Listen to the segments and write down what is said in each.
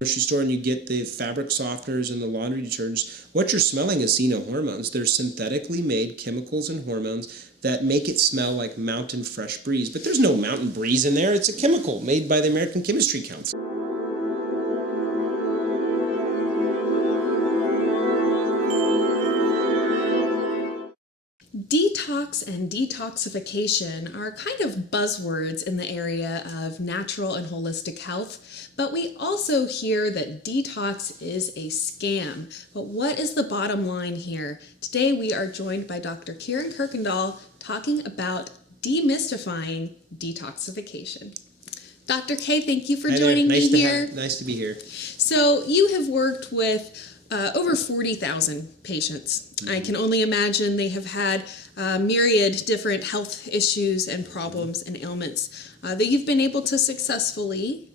grocery store and you get the fabric softeners and the laundry detergents, what you're smelling is xenohormones. They're synthetically made chemicals and hormones that make it smell like mountain fresh breeze. But there's no mountain breeze in there. It's a chemical made by the American Chemistry Council. Detox and detoxification are kind of buzzwords in the area of natural and holistic health, but we also hear that detox is a scam. But what is the bottom line here? Today we are joined by Dr. Kuykendall talking about demystifying detoxification. Dr. K, thank you for joining me here. Nice to be here. So you have worked with over 40,000 patients. Mm-hmm. I can only imagine they have had myriad different health issues and problems and ailments that you've been able to successfully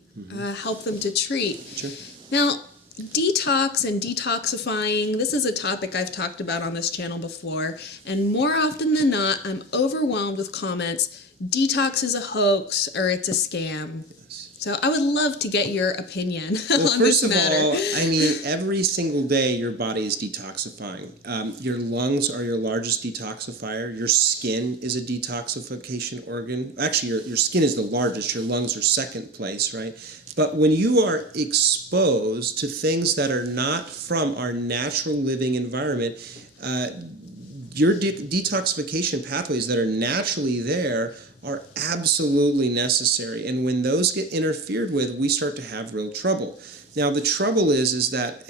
help them to treat. Sure. Now, detox and detoxifying, this is a topic I've talked about on this channel before, and more often than not, I'm overwhelmed with comments, detox is a hoax or it's a scam. So I would love to get your opinion on this matter. Well, first of all, I mean, every single day your body is detoxifying. Your lungs are your largest detoxifier. Your skin is a detoxification organ. Actually, your skin is the largest. Your lungs are second place, right? But when you are exposed to things that are not from our natural living environment, your detoxification pathways that are naturally there are absolutely necessary. And when those get interfered with, we start to have real trouble. Now, the trouble is that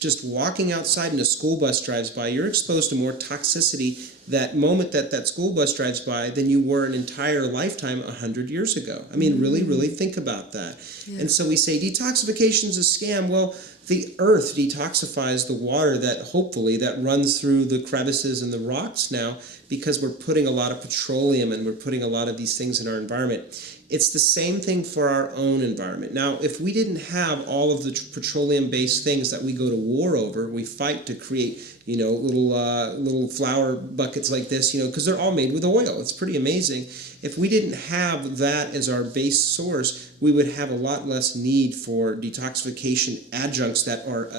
just walking outside and a school bus drives by, you're exposed to more toxicity that moment that school bus drives by than you were an entire lifetime 100 years ago. I mean, really think about that. Yeah. And so we say detoxification is a scam. Well, the earth detoxifies the water that runs through the crevices and the rocks now, because we're putting a lot of petroleum and we're putting a lot of these things in our environment. It's the same thing for our own environment. Now, if we didn't have all of the petroleum-based things that we go to war over, we fight to create, little flower buckets like this, because they're all made with oil. It's pretty amazing. If we didn't have that as our base source, we would have a lot less need for detoxification adjuncts that are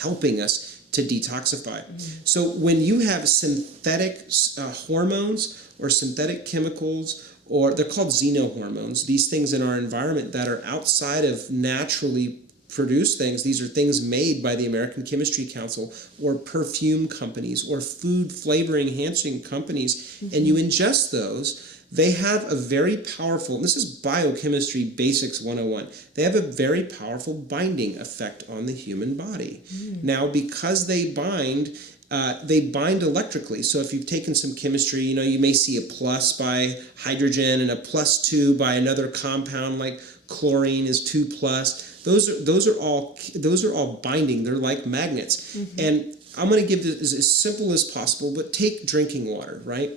helping us to detoxify. Mm-hmm. So when you have synthetic hormones or synthetic chemicals, or they're called xenohormones, these things in our environment that are outside of naturally produced things, these are things made by the American Chemistry Council or perfume companies or food flavor enhancing companies, and you ingest those, they have a very powerful, and this is Biochemistry Basics 101, they have a very powerful binding effect on the human body. Now, because they bind electrically. So if you've taken some chemistry, you may see a plus by hydrogen and a +2 by another compound like chlorine is 2+. Those are all binding. They're like magnets. Mm-hmm. And I'm going to give this as simple as possible, but take drinking water, right?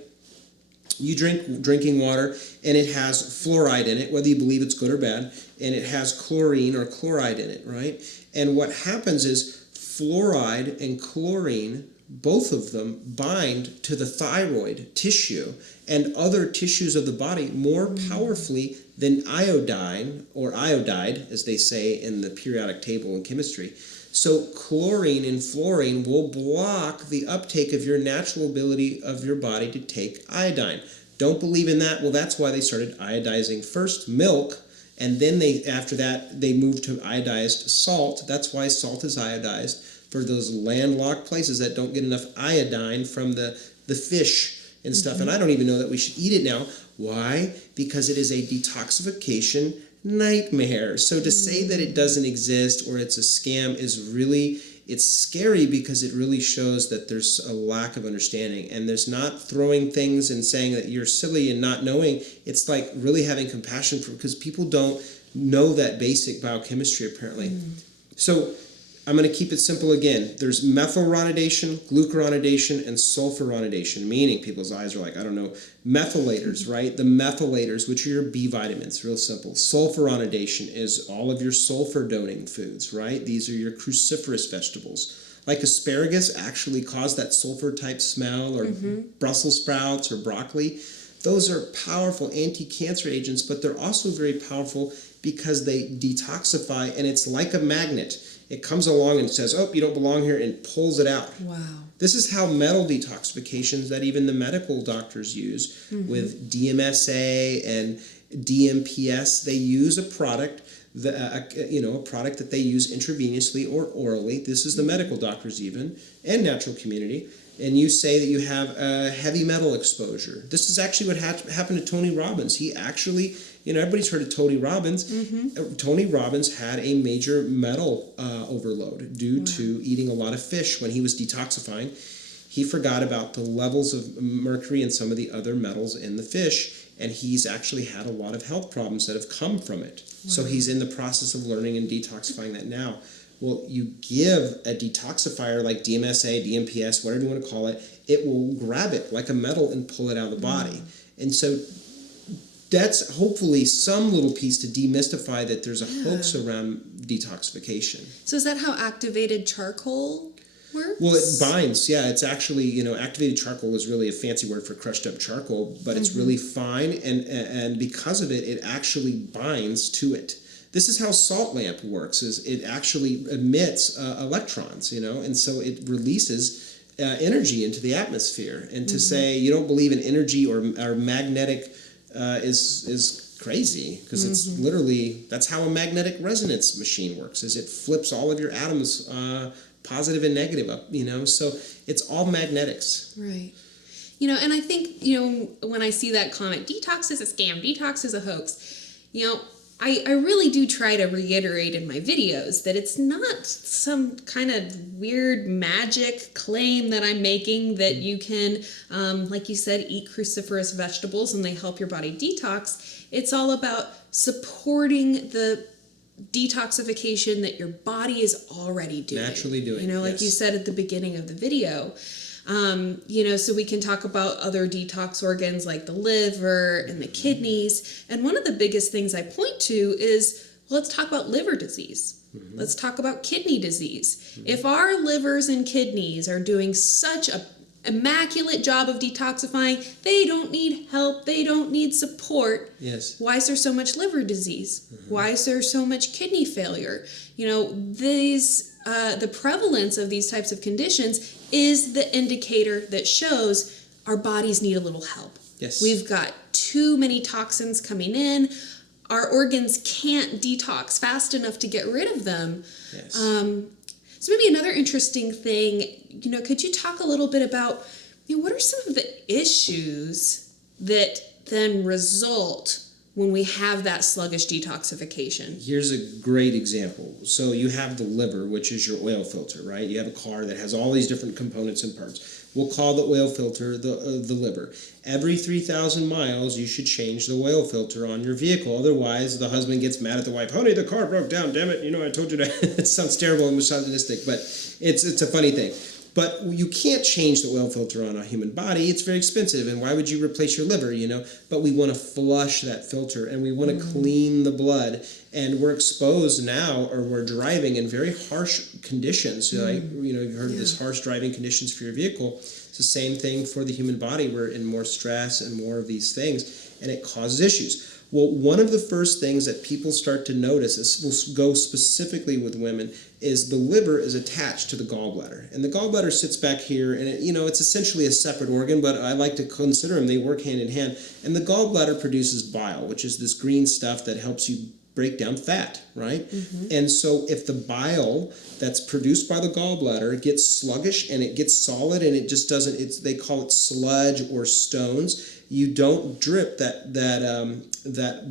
You drink drinking water and it has fluoride in it, whether you believe it's good or bad, and it has chlorine or chloride in it, right? And what happens is fluoride and chlorine, both of them bind to the thyroid tissue and other tissues of the body more powerfully than iodine or iodide, as they say in the periodic table in chemistry. So chlorine and fluorine will block the uptake of your natural ability of your body to take iodine. Don't believe in that? Well, that's why they started iodizing first milk, and then after that they moved to iodized salt. That's why salt is iodized, for those landlocked places that don't get enough iodine from the fish and stuff. And I don't even know that we should eat it now. Why? Because it is a detoxification nightmare. So to say that it doesn't exist or it's a scam is really, it's scary, because it really shows that there's a lack of understanding. And there's not throwing things and saying that you're silly and not knowing. It's like really having compassion because people don't know that basic biochemistry apparently. So I'm going to keep it simple again. There's methylronidation, glucuronidation, and sulfuronidation, meaning people's eyes are like, I don't know, methylators, right? The methylators, which are your B vitamins, real simple. Sulfuronidation is all of your sulfur-donating foods, right? These are your cruciferous vegetables. Like asparagus actually cause that sulfur-type smell, or Brussels sprouts or broccoli. Those are powerful anti-cancer agents, but they're also very powerful because they detoxify, and it's like a magnet. It comes along and says, oh, you don't belong here, and pulls it out. Wow. This is how metal detoxifications that even the medical doctors use with DMSA and DMPS. They use a product a product that they use intravenously or orally. This is the medical doctors even, and natural community. And you say that you have a heavy metal exposure. This is actually what happened to Tony Robbins. He actually, everybody's heard of Tony Robbins. Tony Robbins had a major metal overload due to eating a lot of fish when he was detoxifying. He forgot about the levels of mercury and some of the other metals in the fish, and he's actually had a lot of health problems that have come from it. So he's in the process of learning and detoxifying that now. Well, you give a detoxifier like DMSA, DMPS, whatever you want to call it, it will grab it like a metal and pull it out of the body. And so that's hopefully some little piece to demystify that there's a hoax around detoxification. So is that how activated charcoal works? Well, it binds. Yeah, it's actually, activated charcoal is really a fancy word for crushed up charcoal, but it's really fine, and because of it, it actually binds to it. This is how salt lamp works, is it actually emits electrons, and so it releases energy into the atmosphere. And to say you don't believe in energy or magnetic is crazy, because it's literally, that's how a magnetic resonance machine works, is it flips all of your atoms positive and negative up, so it's all magnetics. Right. And I think, when I see that comment, detox is a scam, detox is a hoax, I really do try to reiterate in my videos that it's not some kind of weird magic claim that I'm making that you can, like you said, eat cruciferous vegetables and they help your body detox. It's all about supporting the detoxification that your body is already doing. Naturally doing. Like you said at the beginning of the video. So we can talk about other detox organs like the liver and the kidneys. And one of the biggest things I point to is, let's talk about liver disease. Let's talk about kidney disease. If our livers and kidneys are doing such a immaculate job of detoxifying, they don't need help, they don't need support. Yes. Why is there so much liver disease? Why is there so much kidney failure? The prevalence of these types of conditions is the indicator that shows our bodies need a little help. Yes. We've got too many toxins coming in. Our organs can't detox fast enough to get rid of them. Yes. So maybe another interesting thing, could you talk a little bit about, what are some of the issues that then result when we have that sluggish detoxification? Here's a great example. So you have the liver, which is your oil filter, right? You have a car that has all these different components and parts. We'll call the oil filter the liver. Every 3,000 miles, you should change the oil filter on your vehicle. Otherwise, the husband gets mad at the wife. Honey, the car broke down. Damn it! I told you to. It sounds terrible and misogynistic, but it's a funny thing. But you can't change the oil filter on a human body. It's very expensive, and why would you replace your liver, But we want to flush that filter, and we want to clean the blood. And we're exposed now, or we're driving in very harsh conditions. You've heard of this harsh driving conditions for your vehicle. It's the same thing for the human body. We're in more stress and more of these things, and it causes issues. Well, one of the first things that people start to notice, we'll go specifically with women, is the liver is attached to the gallbladder. And the gallbladder sits back here, and it's essentially a separate organ, but I like to consider them, they work hand in hand. And the gallbladder produces bile, which is this green stuff that helps you break down fat, right? And so if the bile that's produced by the gallbladder gets sluggish and it gets solid and it just doesn't, they call it sludge or stones, you don't drip that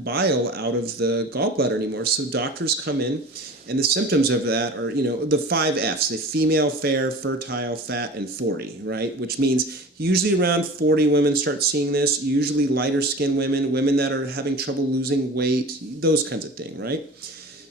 bile out of the gallbladder anymore. So doctors come in, and the symptoms of that are, the 5 F's, the female, fair, fertile, fat, and 40, right? Which means usually around 40 women start seeing this, usually lighter skinned women that are having trouble losing weight, those kinds of things, right?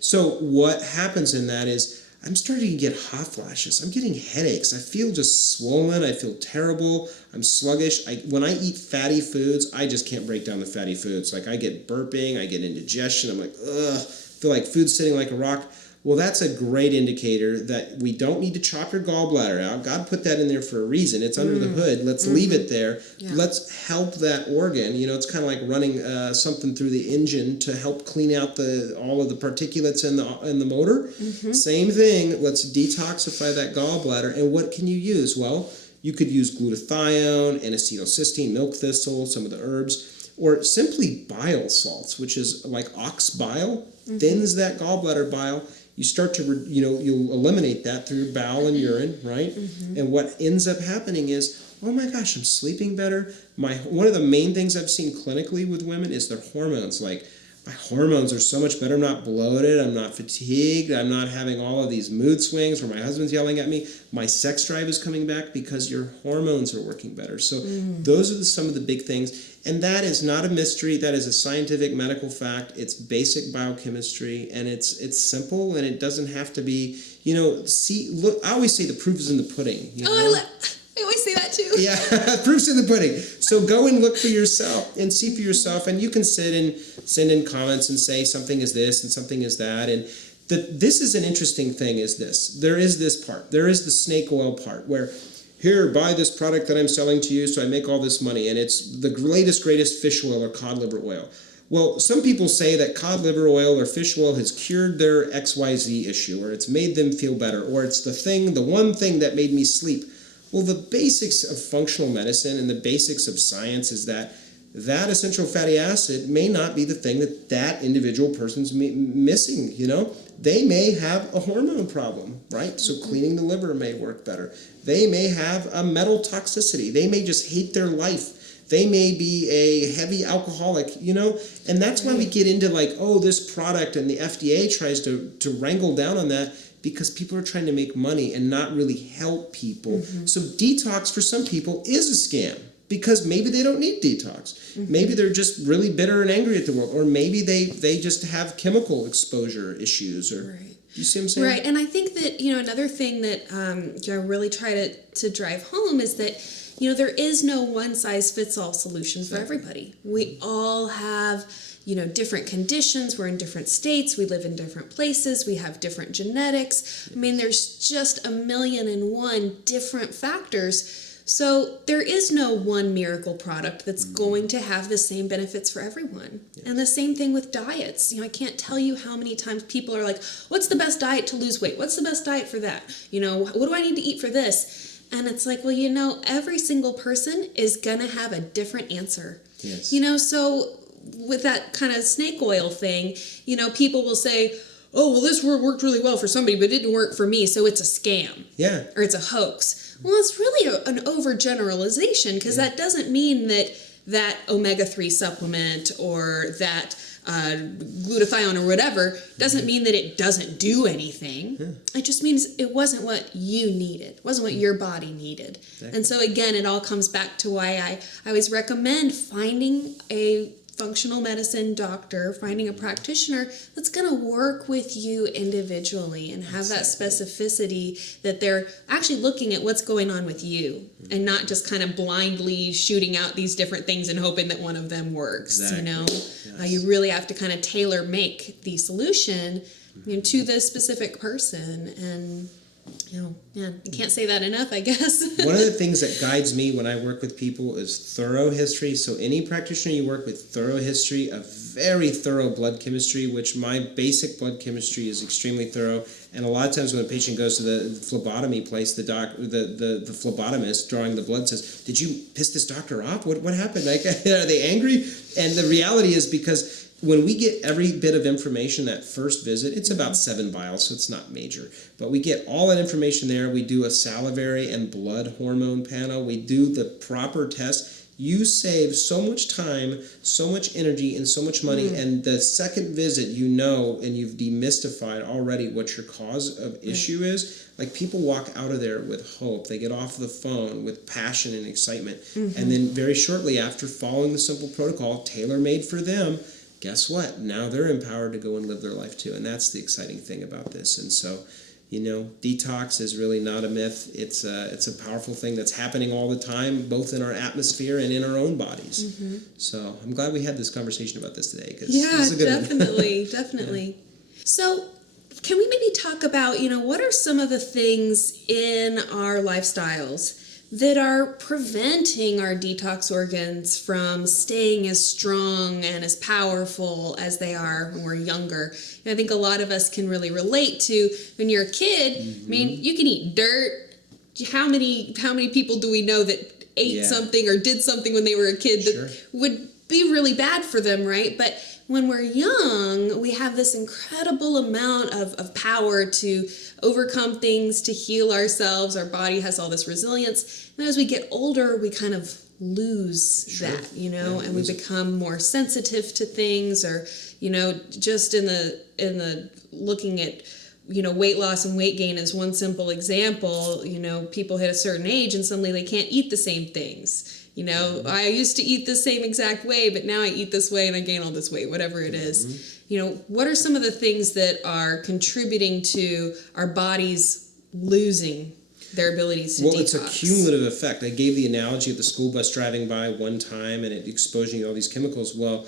So what happens in that is, I'm starting to get hot flashes. I'm getting headaches. I feel just swollen. I feel terrible. I'm sluggish. When I eat fatty foods, I just can't break down the fatty foods. Like I get burping, I get indigestion. I'm like, ugh, I feel like food's sitting like a rock. Well, that's a great indicator that we don't need to chop your gallbladder out. God put that in there for a reason. It's under the hood. Let's leave it there. Yeah. Let's help that organ. You know, it's kind of like running something through the engine to help clean out all of the particulates in the motor. Same thing. Let's detoxify that gallbladder. And what can you use? Well, you could use glutathione and acetylcysteine, milk thistle, some of the herbs, or simply bile salts, which is like ox bile, thins that gallbladder bile. You start to, you'll eliminate that through your bowel and urine, right? And what ends up happening is, oh my gosh, I'm sleeping better. One of the main things I've seen clinically with women is their hormones. Like, my hormones are so much better. I'm not bloated. I'm not fatigued. I'm not having all of these mood swings where my husband's yelling at me. My sex drive is coming back because your hormones are working better. So those are some of the big things. And that is not a mystery. That is a scientific medical fact. It's basic biochemistry, and it's simple, and it doesn't have to be, look, I always say the proof is in the pudding. I always say that too. Yeah, proof's in the pudding. So go and look for yourself and see for yourself, and you can send in comments and say something is this and something is that. And this is an interesting thing is this. There is this part. There is the snake oil part where, here, buy this product that I'm selling to you so I make all this money, and it's the latest, greatest fish oil or cod liver oil. Well, some people say that cod liver oil or fish oil has cured their XYZ issue, or it's made them feel better, or it's the one thing that made me sleep. Well, the basics of functional medicine and the basics of science is that essential fatty acid may not be the thing that individual person's missing, They may have a hormone problem, right? So cleaning the liver may work better. They may have a metal toxicity. They may just hate their life. They may be a heavy alcoholic, And that's why we get into this product, and the FDA tries to wrangle down on that, because people are trying to make money and not really help people. So detox for some people is a scam, because maybe they don't need detox. Maybe they're just really bitter and angry at the world, or maybe they just have chemical exposure issues, or you see what I'm saying? Right, and I think that another thing that I really try to drive home is that there is no one size fits all solution for everybody. We all have different conditions. We're in different states. We live in different places. We have different genetics. I mean, there's just 1,000,001 different factors. So there is no one miracle product that's going to have the same benefits for everyone. Yes. And the same thing with diets. I can't tell you how many times people are like, what's the best diet to lose weight? What's the best diet for that? What do I need to eat for this? And it's like, well, every single person is going to have a different answer. Yes. So with that kind of snake oil thing, people will say, oh, well, this worked really well for somebody, but it didn't work for me, so it's a scam. Yeah. Or it's a hoax. Well, it's really an overgeneralization, because that doesn't mean that omega-3 supplement or that glutathione or whatever doesn't mean that it doesn't do anything. Yeah. It just means it wasn't what you needed. It wasn't what your body needed. Exactly. And so again, it all comes back to why I always recommend finding a functional medicine doctor, finding a practitioner that's going to work with you individually and have that specificity that they're actually looking at what's going on with you and not just kind of blindly shooting out these different things and hoping that one of them works. Exactly. Yes. You really have to kind of tailor make the solution to the specific person. And you can't say that enough, I guess. One of the things that guides me when I work with people is thorough history. So any practitioner you work with, thorough history, a very thorough blood chemistry, which my basic blood chemistry is extremely thorough. And a lot of times when a patient goes to the phlebotomy place, the phlebotomist drawing the blood says, "Did you piss this doctor off? What happened? Like, are they angry?" And the reality is, because when we get every bit of information that first visit, it's about 7 vials, so it's not major. But we get all that information there. We do a salivary and blood hormone panel. We do the proper test. You save so much time, so much energy, and so much money. And the second visit, and you've demystified already what your cause of issue is. Like, people walk out of there with hope. They get off the phone with passion and excitement. And then very shortly after, following the simple protocol, tailor-made for them, guess what? Now they're empowered to go and live their life too. And that's the exciting thing about this. And so, detox is really not a myth. It's a powerful thing that's happening all the time, both in our atmosphere and in our own bodies. So I'm glad we had this conversation about this today. Yeah, definitely. Yeah. So can we maybe talk about, what are some of the things in our lifestyles that are preventing our detox organs from staying as strong and as powerful as they are when we're younger? And I think a lot of us can really relate to when you're a kid. I mean, you can eat dirt. How many people do we know that ate something or did something when they were a kid that would be really bad for them, right? But when we're young, we have this incredible amount of power to overcome things, to heal ourselves. Our body has all this resilience. And as we get older, we kind of lose that, and we become more sensitive to things, or, just in the looking at, weight loss and weight gain as one simple example. People hit a certain age and suddenly they can't eat the same things. I used to eat the same exact way, but now I eat this way and I gain all this weight, whatever it is. What are some of the things that are contributing to our bodies losing their abilities to detox? Well, it's a cumulative effect. I gave the analogy of the school bus driving by one time and it exposing you to all these chemicals. Well,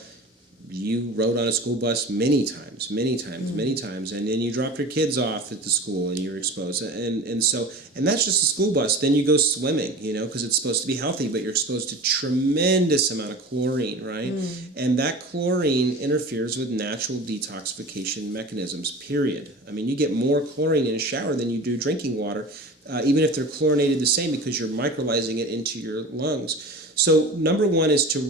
you rode on a school bus many times, and then you dropped your kids off at the school and you're exposed, and that's just a school bus. Then you go swimming, because it's supposed to be healthy, but you're exposed to tremendous amount of chlorine, right? And that chlorine interferes with natural detoxification mechanisms, period. I mean, you get more chlorine in a shower than you do drinking water, even if they're chlorinated the same, because you're microlysing it into your lungs. So number one is to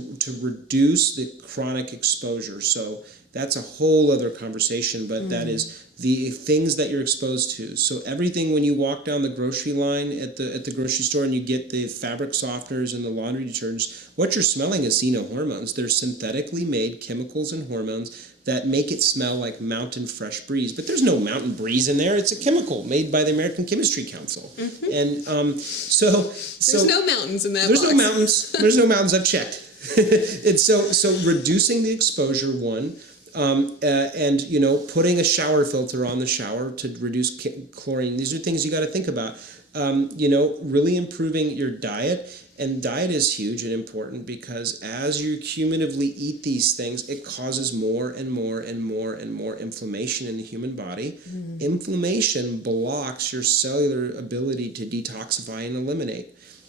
reduce the chronic exposure. So that's a whole other conversation, but that is the things that you're exposed to. So everything, when you walk down the grocery line at the grocery store and you get the fabric softeners and the laundry detergents, what you're smelling is xenohormones. They're synthetically made chemicals and hormones that make it smell like mountain fresh breeze. But there's no mountain breeze in there. It's a chemical made by the American Chemistry Council. And so there's no mountains in that There's box. no mountains. There's no mountains. I've checked. And so reducing the exposure, one, and putting a shower filter on the shower to reduce chlorine. These are things you got to think about. Really improving your diet. And diet is huge and important, because as you cumulatively eat these things, it causes more and more and more and more inflammation in the human body. Inflammation blocks your cellular ability to detoxify and eliminate.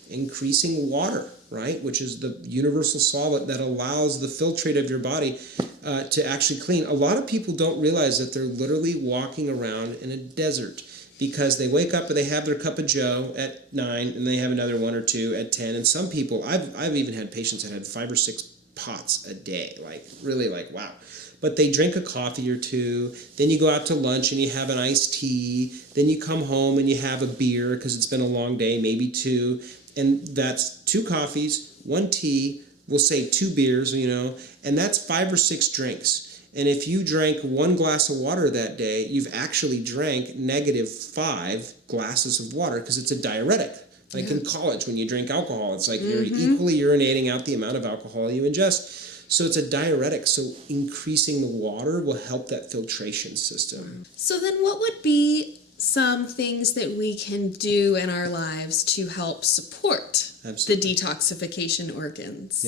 Increasing water, right, which is the universal solvent that allows the filtrate of your body to actually clean. A lot of people don't realize that they're literally walking around in a desert, because they wake up and they have their cup of joe at 9 and they have another one or two at 10. And some people, I've even had patients that had 5 or 6 pots a day, wow. But they drink a coffee or two, then you go out to lunch and you have an iced tea, then you come home and you have a beer because it's been a long day, maybe 2, and that's 2 coffees, 1 tea, we'll say 2 beers, and that's 5 or 6 drinks. And if you drank 1 glass of water that day, you've actually drank -5 glasses of water, because it's a diuretic. Like in college, when you drink alcohol, it's like you're equally urinating out the amount of alcohol you ingest. So it's a diuretic. So increasing the water will help that filtration system. So then what would be some things that we can do in our lives to help support the detoxification organs?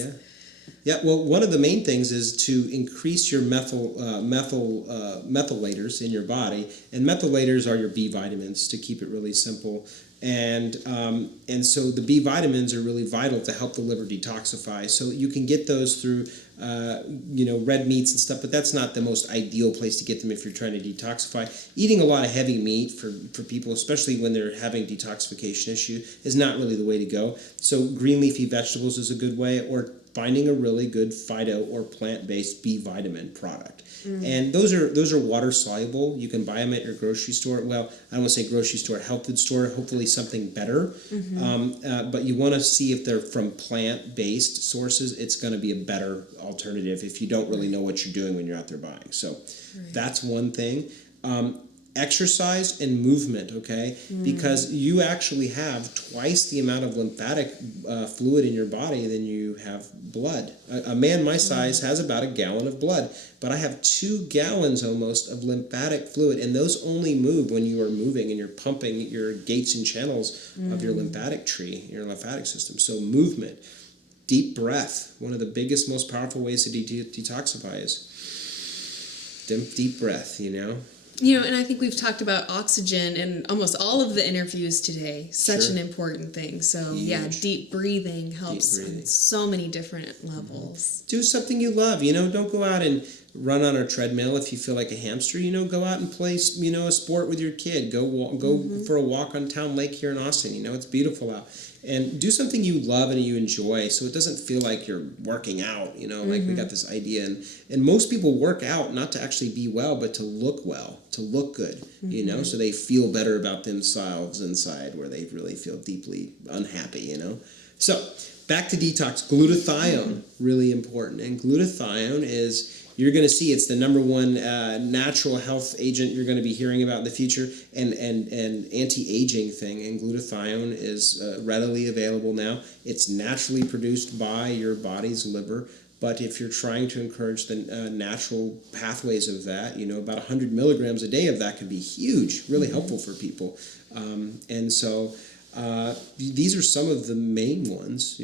Yeah, well, one of the main things is to increase your methylators in your body, and methylators are your B vitamins, to keep it really simple. And so the B vitamins are really vital to help the liver detoxify. So you can get those through red meats and stuff, but that's not the most ideal place to get them if you're trying to detoxify. Eating a lot of heavy meat for people, especially when they're having detoxification issue, is not really the way to go. So green leafy vegetables is a good way, or finding a really good phyto or plant-based B vitamin product. And those are water soluble. You can buy them at your grocery store. Well, I don't want to say grocery store, health food store, hopefully something better. But you want to see if they're from plant-based sources. It's going to be a better alternative if you don't really know what you're doing when you're out there buying. So that's one thing. Exercise and movement, okay? Because you actually have twice the amount of lymphatic fluid in your body than you have blood. A man my size has about 1 gallon of blood, but I have 2 gallons almost of lymphatic fluid, and those only move when you are moving and you're pumping your gates and channels of your lymphatic tree, your lymphatic system. So movement, deep breath. One of the biggest, most powerful ways to detoxify is deep breath, And I think we've talked about oxygen in almost all of the interviews today. Such Sure. an important thing. So, Huge. deep breathing helps Deep breathing. on so many different levels. Do something you love. Don't go out and run on a treadmill if you feel like a hamster. Go out and play, a sport with your kid. Go for a walk on Town Lake here in Austin. It's beautiful out. And do something you love and you enjoy, so it doesn't feel like you're working out. Like we got this idea, and most people work out not to actually be well, but to look well, to look good. So they feel better about themselves inside, where they really feel deeply unhappy. So back to detox. Glutathione, really important, and glutathione is. You're going to see it's the number one natural health agent you're going to be hearing about in the future, and anti-aging thing. And glutathione is readily available now. It's naturally produced by your body's liver. But if you're trying to encourage the natural pathways of that, about 100 milligrams a day of that could be huge, really helpful for people. And so these are some of the main ones,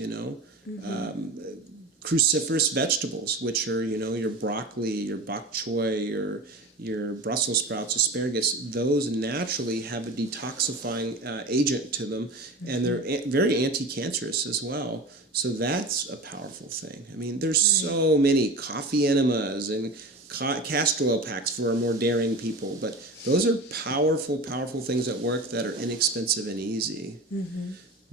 cruciferous vegetables, which are, your broccoli, your bok choy, your Brussels sprouts, asparagus. Those naturally have a detoxifying agent to them, and they're very anti-cancerous as well. So that's a powerful thing. There's so many coffee enemas and castor oil packs for our more daring people, but those are powerful things that work, that are inexpensive and easy.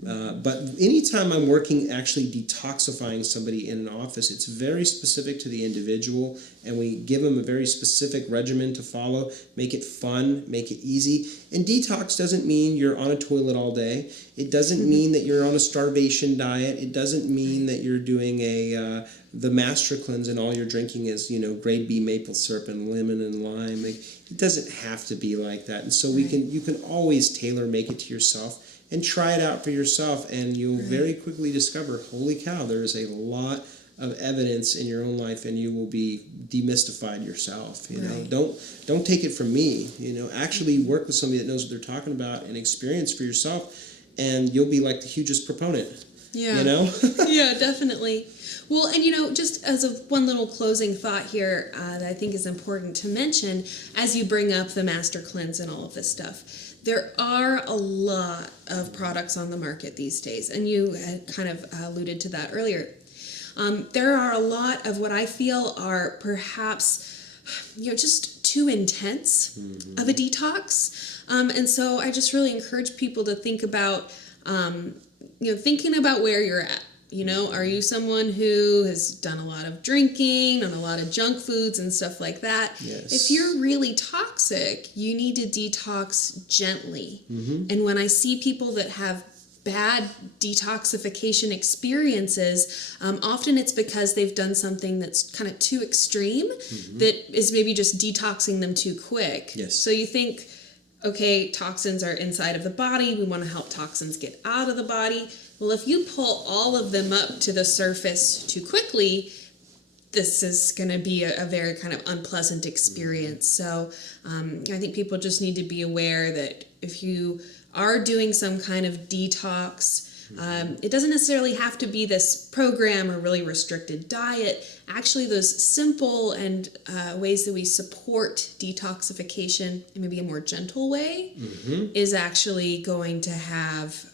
But anytime I'm working actually detoxifying somebody in an office, it's very specific to the individual, and we give them a very specific regimen to follow, make it fun, make it easy. And detox doesn't mean you're on a toilet all day. It doesn't mean that you're on a starvation diet. It doesn't mean that you're doing the master cleanse and all you're drinking is, grade B maple syrup and lemon and lime. It doesn't have to be like that. And so you can always tailor make it to yourself. And try it out for yourself, and you'll very quickly discover, holy cow, there is a lot of evidence in your own life, and you will be demystified yourself. Don't take it from me. Actually work with somebody that knows what they're talking about and experience for yourself, and you'll be like the hugest proponent. Yeah. Yeah, definitely. Well, and just as one little closing thought here that I think is important to mention as you bring up the master cleanse and all of this stuff. There are a lot of products on the market these days, and you had kind of alluded to that earlier. There are a lot of what I feel are perhaps, just too intense of a detox. And so I just really encourage people to think about, thinking about where you're at. Are you someone who has done a lot of drinking, done a lot of junk foods and stuff like that? Yes. If you're really toxic, you need to detox gently. And when I see people that have bad detoxification experiences, often it's because they've done something that's kind of too extreme, that is maybe just detoxing them too quick. Yes. So you think, okay, toxins are inside of the body. We want to help toxins get out of the body. Well, if you pull all of them up to the surface too quickly, this is going to be a very kind of unpleasant experience. So I think people just need to be aware that if you are doing some kind of detox, it doesn't necessarily have to be this program or really restricted diet. Actually, those simple and ways that we support detoxification in maybe a more gentle way is actually going to have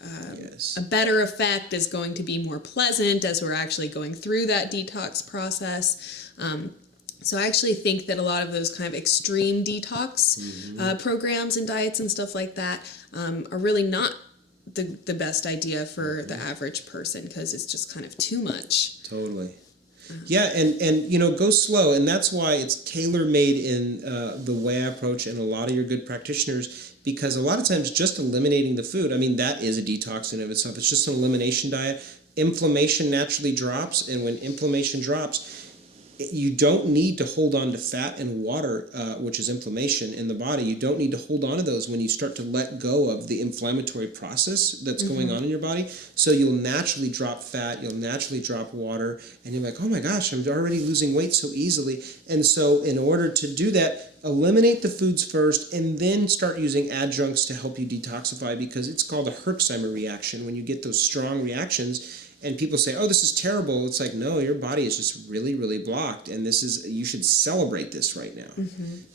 a better effect, is going to be more pleasant as we're actually going through that detox process. So I actually think that a lot of those kind of extreme detox programs and diets and stuff like that are really not the best idea for the average person, because it's just kind of too much. Totally. Yeah, and go slow, and that's why it's tailor-made in the way I approach and a lot of your good practitioners, because a lot of times just eliminating the food, that is a detox in of itself. It's just an elimination diet. Inflammation naturally drops, and when inflammation drops, you don't need to hold on to fat and water, which is inflammation in the body. You don't need to hold on to those when you start to let go of the inflammatory process that's going on in your body. So you'll naturally drop fat, you'll naturally drop water, and you're like, oh my gosh, I'm already losing weight so easily. And so in order to do that, eliminate the foods first, and then start using adjuncts to help you detoxify, because it's called a Herxheimer reaction. When you get those strong reactions, And people say, oh, this is terrible. It's like, no, your body is just really, really blocked. And you should celebrate this right now.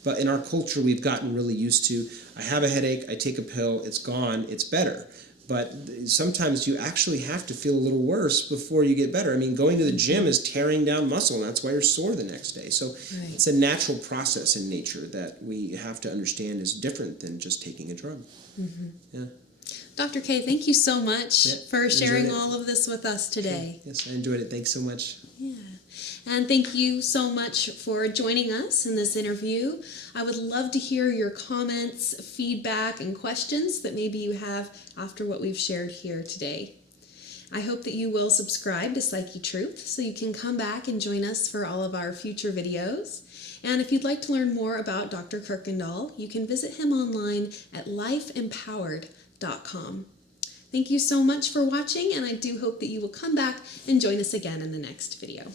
But in our culture, we've gotten really used to, I have a headache, I take a pill, it's gone, it's better. But sometimes you actually have to feel a little worse before you get better. I mean, going to the gym is tearing down muscle, and that's why you're sore the next day. So it's a natural process in nature that we have to understand is different than just taking a drug. Yeah. Dr. K, thank you so much for sharing all of this with us today. Sure. Yes, I enjoyed it. Thanks so much. Yeah. And thank you so much for joining us in this interview. I would love to hear your comments, feedback, and questions that maybe you have after what we've shared here today. I hope that you will subscribe to Psychetruth so you can come back and join us for all of our future videos. And if you'd like to learn more about Dr. Kuykendall, you can visit him online at lifeempowered.com. Thank you so much for watching, and I do hope that you will come back and join us again in the next video.